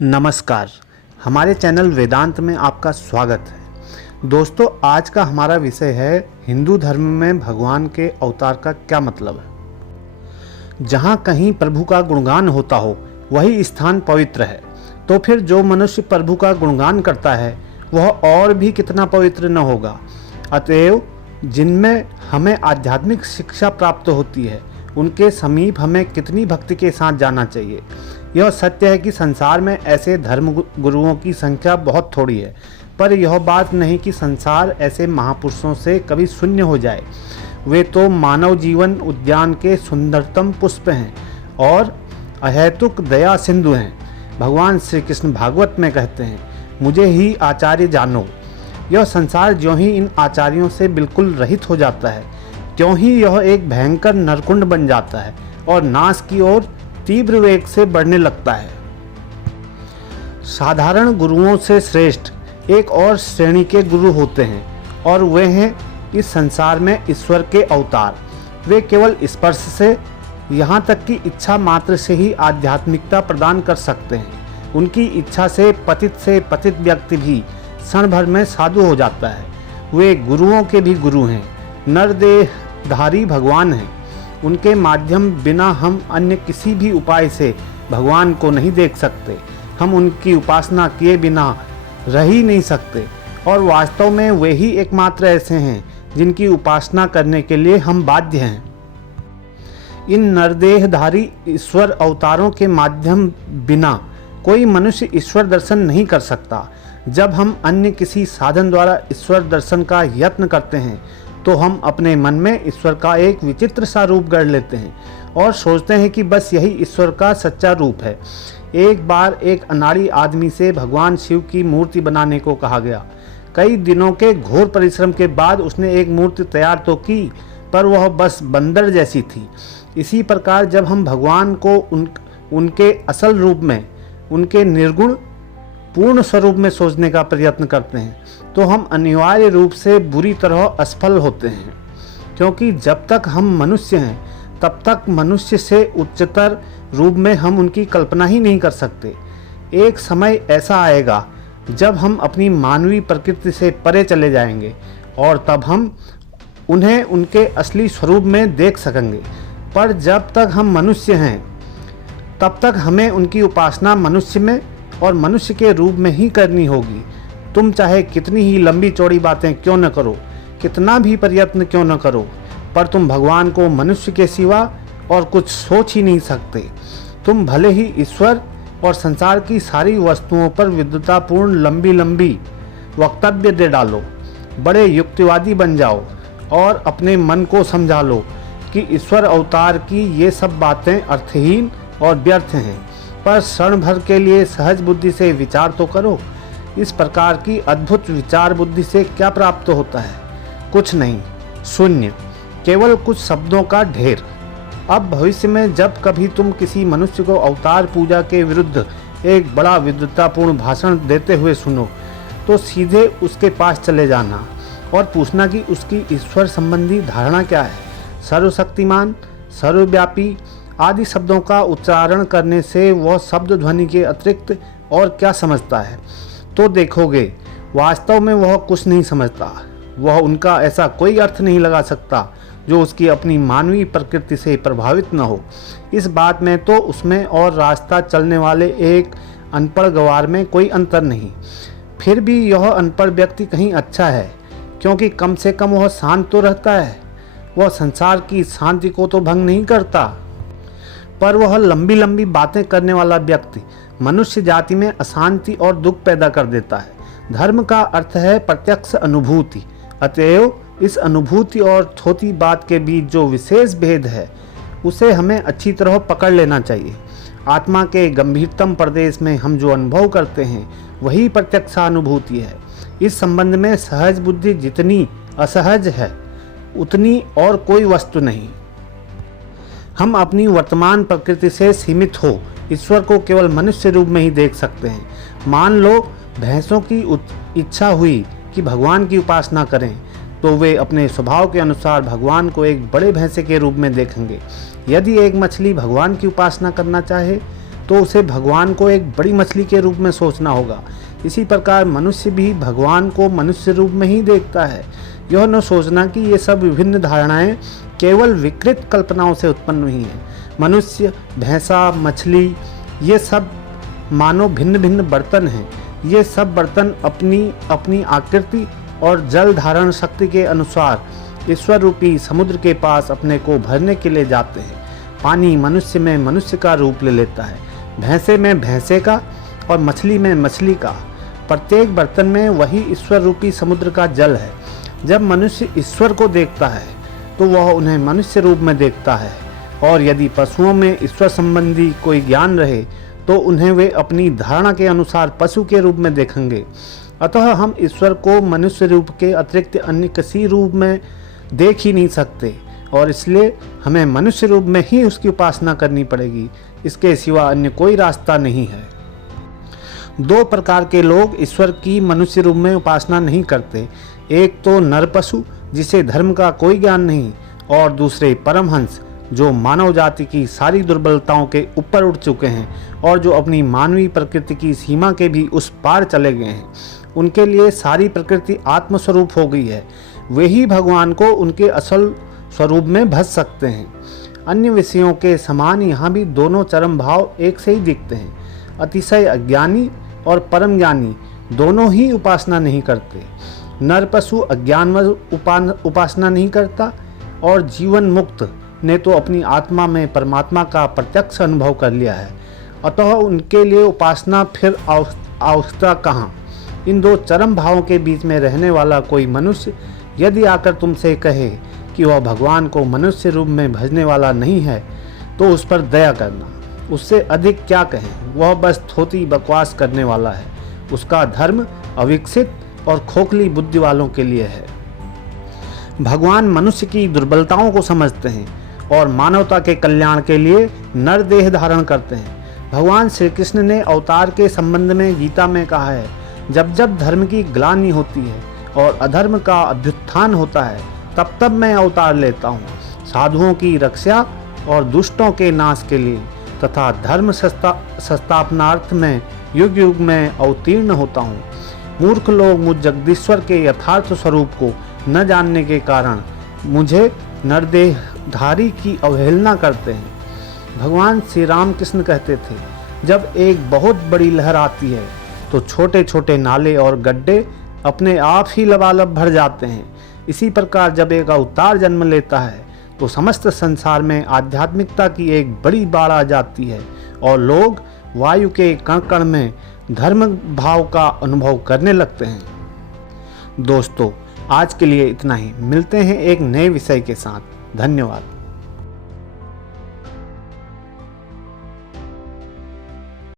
नमस्कार। हमारे चैनल वेदांत में आपका स्वागत है। दोस्तों, आज का हमारा विषय है हिंदू धर्म में भगवान के अवतार का क्या मतलब है। जहाँ कहीं प्रभु का गुणगान होता हो वही स्थान पवित्र है, तो फिर जो मनुष्य प्रभु का गुणगान करता है वह और भी कितना पवित्र न होगा। अतएव जिनमें हमें आध्यात्मिक शिक्षा प्राप्त होती है उनके समीप हमें कितनी भक्ति के साथ जाना चाहिए। यह सत्य है कि संसार में ऐसे धर्म गुरुओं की संख्या बहुत थोड़ी है, पर यह बात नहीं कि संसार ऐसे महापुरुषों से कभी शून्य हो जाए। वे तो मानव जीवन उद्यान के सुंदरतम पुष्प हैं और अहेतुक दया सिंधु हैं। भगवान श्री कृष्ण भागवत में कहते हैं, मुझे ही आचार्य जानो। यह संसार ज्यों ही इन आचार्यों से बिल्कुल रहित हो जाता है त्यों ही यह एक भयंकर नरकुंड बन जाता है और नाश की ओर तीव्र वेग से बढ़ने लगता है। साधारण गुरुओं से श्रेष्ठ एक और श्रेणी के गुरु होते हैं और वे हैं इस संसार में ईश्वर के अवतार। वे केवल स्पर्श से, यहाँ तक कि इच्छा मात्र से ही आध्यात्मिकता प्रदान कर सकते हैं। उनकी इच्छा से पतित व्यक्ति भी क्षण भर में साधु हो जाता है। वे गुरुओं के भी गुरु हैं, नरदेहधारी भगवान हैं। उनके माध्यम बिना हम अन्य किसी भी उपाय से भगवान को नहीं देख सकते। हम उनकी उपासना किए बिना रह ही नहीं सकते और वास्तव में वे ही एकमात्र ऐसे हैं जिनकी उपासना करने के लिए हम बाध्य हैं। इन नरदेहधारी ईश्वर अवतारों के माध्यम बिना कोई मनुष्य ईश्वर दर्शन नहीं कर सकता। जब हम अन्य किसी साधन द्वारा ईश्वर दर्शन का यत्न करते हैं तो हम अपने मन में ईश्वर का एक विचित्र सा रूप गढ़ लेते हैं और सोचते हैं कि बस यही ईश्वर का सच्चा रूप है। एक बार एक अनाड़ी आदमी से भगवान शिव की मूर्ति बनाने को कहा गया। कई दिनों के घोर परिश्रम के बाद उसने एक मूर्ति तैयार तो की, पर वह बस बंदर जैसी थी। इसी प्रकार जब हम भगवान को उनके असल रूप में, उनके निर्गुण पूर्ण स्वरूप में सोचने का प्रयत्न करते हैं तो हम अनिवार्य रूप से बुरी तरह असफल होते हैं, क्योंकि जब तक हम मनुष्य हैं तब तक मनुष्य से उच्चतर रूप में हम उनकी कल्पना ही नहीं कर सकते। एक समय ऐसा आएगा जब हम अपनी मानवीय प्रकृति से परे चले जाएंगे और तब हम उन्हें उनके असली स्वरूप में देख सकेंगे। पर जब तक हम मनुष्य हैं तब तक हमें उनकी उपासना मनुष्य में और मनुष्य के रूप में ही करनी होगी। तुम चाहे कितनी ही लंबी चौड़ी बातें क्यों न करो, कितना भी प्रयत्न क्यों न करो, पर तुम भगवान को मनुष्य के सिवा और कुछ सोच ही नहीं सकते। तुम भले ही ईश्वर और संसार की सारी वस्तुओं पर विद्वतापूर्ण लंबी लंबी वक्तव्य दे डालो, बड़े युक्तिवादी बन जाओ और अपने मन को समझा लो कि ईश्वर अवतार की ये सब बातें अर्थहीन और व्यर्थ हैं, पर क्षण भर के लिए सहज बुद्धि से विचार तो करो। इस प्रकार की अद्भुत विचार बुद्धि से क्या प्राप्त होता है? कुछ नहीं, शून्य, केवल कुछ शब्दों का ढेर। अब भविष्य में जब कभी तुम किसी मनुष्य को अवतार पूजा के विरुद्ध एक बड़ा विद्वतापूर्ण भाषण देते हुए सुनो तो सीधे उसके पास चले जाना और पूछना कि उसकी ईश्वर संबंधी धारणा क्या है। सर्वशक्तिमान, सर्वव्यापी आदि शब्दों का उच्चारण करने से वह शब्द ध्वनि के अतिरिक्त और क्या समझता है, तो देखोगे वास्तव में वह कुछ नहीं समझता। वह उनका ऐसा कोई अर्थ नहीं लगा सकता जो उसकी अपनी मानवीय प्रकृति से प्रभावित न हो। इस बात में तो उसमें और रास्ता चलने वाले एक अनपढ़ गवार में कोई अंतर नहीं। फिर भी यह अनपढ़ व्यक्ति कहीं अच्छा है, क्योंकि कम से कम वह शांत तो रहता है। वह संसार की शांति को तो भंग नहीं करता। पर वह लंबी लंबी बातें करने वाला व्यक्ति मनुष्य जाति में अशांति और दुख पैदा कर देता है। धर्म का अर्थ है प्रत्यक्ष अनुभूति। अतएव इस अनुभूति और थोथी बात के बीच जो विशेष भेद है उसे हमें अच्छी तरह पकड़ लेना चाहिए। आत्मा के गंभीरतम प्रदेश में हम जो अनुभव करते हैं वही प्रत्यक्षानुभूति है। इस संबंध में सहज बुद्धि जितनी असहज है उतनी और कोई वस्तु नहीं। हम अपनी वर्तमान प्रकृति से सीमित हो ईश्वर को केवल मनुष्य रूप में ही देख सकते हैं। मान लो भैंसों की इच्छा हुई कि भगवान की उपासना करें तो वे अपने स्वभाव के अनुसार भगवान को एक बड़े भैंसे के रूप में देखेंगे। यदि एक मछली भगवान की उपासना करना चाहे तो उसे भगवान को एक बड़ी मछली के रूप में सोचना होगा। इसी प्रकार मनुष्य भी भगवान को मनुष्य रूप में ही देखता है। यह न सोचना कि ये सब विभिन्न धारणाएं केवल विकृत कल्पनाओं से उत्पन्न हुई हैं। मनुष्य, भैंसा, मछली, ये सब मानो भिन्न भिन्न बर्तन हैं। ये सब बर्तन अपनी अपनी आकृति और जल धारण शक्ति के अनुसार ईश्वर रूपी समुद्र के पास अपने को भरने के लिए जाते हैं। पानी मनुष्य में मनुष्य का रूप ले लेता है, भैंसे में भैंसे का और मछली में मछली का। प्रत्येक बर्तन में वही ईश्वर रूपी समुद्र का जल है। जब मनुष्य ईश्वर को देखता है तो वह उन्हें मनुष्य रूप में देखता है, और यदि पशुओं में ईश्वर संबंधी कोई ज्ञान रहे तो उन्हें वे अपनी धारणा के अनुसार पशु के रूप में देखेंगे। अतः हम ईश्वर को मनुष्य रूप के अतिरिक्त अन्य किसी रूप में देख ही नहीं सकते, और इसलिए हमें मनुष्य रूप में ही उसकी उपासना करनी पड़ेगी। इसके सिवा अन्य कोई रास्ता नहीं है। दो प्रकार के लोग ईश्वर की मनुष्य रूप में उपासना नहीं करते। एक तो नर पशु जिसे धर्म का कोई ज्ञान नहीं, और दूसरे परमहंस जो मानव जाति की सारी दुर्बलताओं के ऊपर उठ चुके हैं और जो अपनी मानवीय प्रकृति की सीमा के भी उस पार चले गए हैं। उनके लिए सारी प्रकृति आत्मस्वरूप हो गई है। वे ही भगवान को उनके असल स्वरूप में भज सकते हैं। अन्य विषयों के समान यहाँ भी दोनों चरम भाव एक से ही दिखते हैं। अतिशय अज्ञानी और परम ज्ञानी दोनों ही उपासना नहीं करते। नर पशु अज्ञानवश उपासना नहीं करता, और जीवन मुक्त ने तो अपनी आत्मा में परमात्मा का प्रत्यक्ष अनुभव कर लिया है। अतः उनके लिए उपासना फिर आवश्यकता कहाँ। इन दो चरम भावों के बीच में रहने वाला कोई मनुष्य यदि आकर तुमसे कहे कि वह भगवान को मनुष्य रूप में भजने वाला नहीं है तो उस पर दया करना। उससे अधिक क्या कहें, वह बस थोती बकवास करने वाला है। उसका धर्म अविकसित और खोखली बुद्धि वालों के लिए है। भगवान मनुष्य की दुर्बलताओं को समझते हैं और मानवता के कल्याण के लिए नर देह धारण करते हैं। भगवान श्री कृष्ण ने अवतार के संबंध में गीता में कहा है, जब जब धर्म की ग्लानि होती है और अधर्म का अभ्युत्थान होता है तब तब मैं अवतार लेता हूँ, साधुओं की रक्षा और दुष्टों के नाश के लिए तथा धर्म संस्थापनार्थ में युग युग में अवतीर्ण होता हूँ। मूर्ख लोग मुझ जगदीश्वर के यथार्थ स्वरूप को न जानने के कारण मुझे नरदेहधारी की अवहेलना करते हैं। भगवान श्री राम कृष्ण कहते थे, जब एक बहुत बड़ी लहर आती है तो छोटे छोटे नाले और गड्ढे अपने आप ही लबालब भर जाते हैं। इसी प्रकार जब एक अवतार जन्म लेता है तो समस्त संसार में आध्यात्मिकता की एक बड़ी बाढ़ आ जाती है और लोग वायु के कण कण में धर्म भाव का अनुभव करने लगते हैं। दोस्तों, आज के लिए इतना ही। मिलते हैं एक नए विषय के साथ। धन्यवाद।